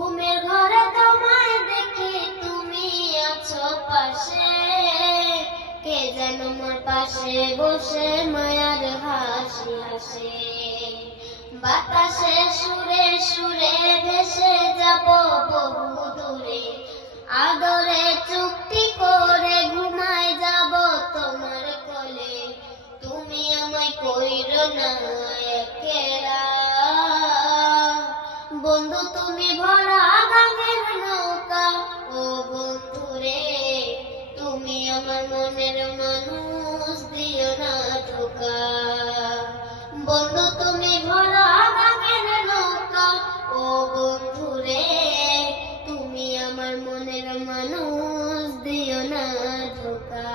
ঘুমের ঘরে তোমায় দেখি তুমি আছো পাশে, কে যেন মোর পাশে বসে মায়ার হাসি হাসে। বাতাসে সুরে সুরে ভেসে যাব বহু দূরে, আদরে চুক্তি করে ঘুমায় যাব তোমার কোলে। তুমি আমায় কইরো না একেলা, বন্ধু তুমি ভরা গাঙের নৌকা। ও বন্ধু রে, তুমি আমার মনের মানুষ, দিও না ধোঁকা। বন্ধু তুমি ভরা গাঙের নৌকা। ও বন্ধু রে, তুমি আমার মনের মানুষ, দিও না ধোঁকা।